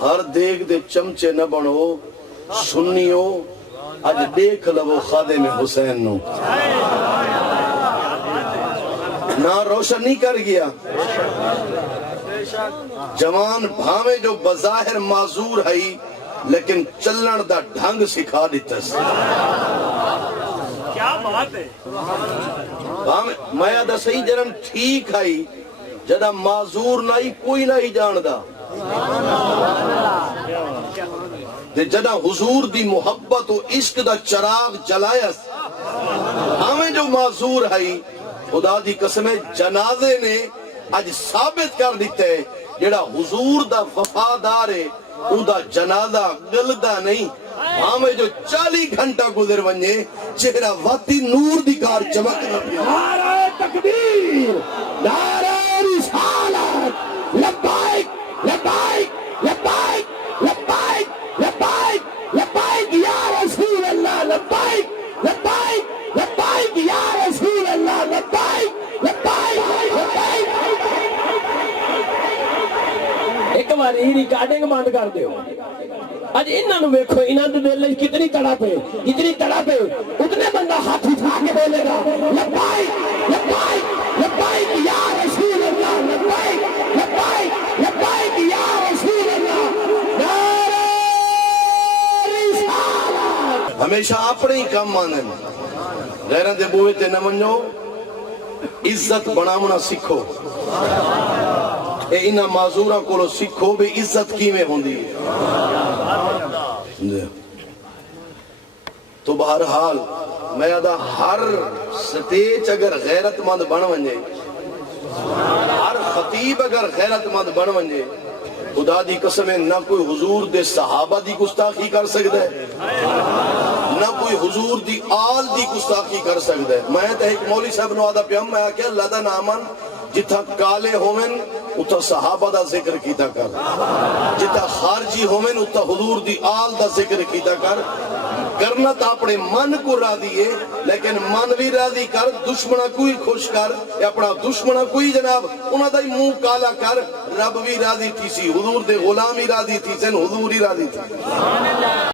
ہر دیکھ دے چمچے نہ بنو سنیو اج دیکھ لو خادم حسین نو نہ روشن نہیں کر گیا جوان بھاوے جو بظاہر معذور ہے لیکن چلن دا ڈھنگ سکھا دیتا سی کیا بات ہے میں دا صحیح جرم ٹھیک ہے جدا معذور نہیں کوئی نہیں جاندہ جدا حضور دی محبت و عشق دا چراغ جلائس ہمیں جو معذور ہے خدا دی قسم جنازے نے آج ثابت کر دیتے ہیں جڑا حضور دا وفادار ہے ان دا جنازہ گلدہ نہیں ہمیں جو 40 گھنٹہ گزر ونجے چہرہ واتی نور دی کار چمک نہ پیا نعرہ تکبیر نعرہ رسالت لبائک لبائک لبائک لبائک لبائک لبائک یا رسول اللہ لبائک لبائک لبائک یا رسول اللہ لبائک لبائک لبائک ایک باری ریکارڈنگ بند کر دیو آج انہاں نو ویکھو انہاں دے دل وچ کتنی تڑپ ہے اتنے بندہ ہاتھ اٹھا کے بولے گا لبائک لبائک لبائک یا رسول اللہ لبائک لبائک لبائک یا رسول اللہ نعرہ رسالت ہمیشہ اپنے ہی کام مانن غیران دے بوئے تے نہ منو عزت بنامنا سکھو اے انہاں معذورہ کولو سکھو بھی عزت کی میں ہوندی تو بہرحال میں ادا ہر سٹیج اگر غیرت مند بن ونجے ہر خطیب اگر غیرت مند بن ونجے خدا دی قسم نہ کوئی حضور دے صحابہ دی گستاخی کر سکتا ہے نہ کوئی حضور دی آل دی گستاخی کر سکتا ہے میں تے ایک مولوی صاحب نو آدھا پیام میں آکیا اللہ دا نامن جتھا کالے ہومن اتھا صحابہ دا ذکر کیتا کر جتھا خارجی ہومن اتھا حضور دی آل دا ذکر کیتا کر کرنا تا اپنے من کو راضی ہے لیکن من بھی راضی کر دشمنہ کوئی خوش کر یا اپنا دشمنہ کوئی جناب انہاں دا ہی منہ کالا کر رب بھی راضی تھی سی حضور دے غلامی راضی تھی سن حضور ہی راضی تھی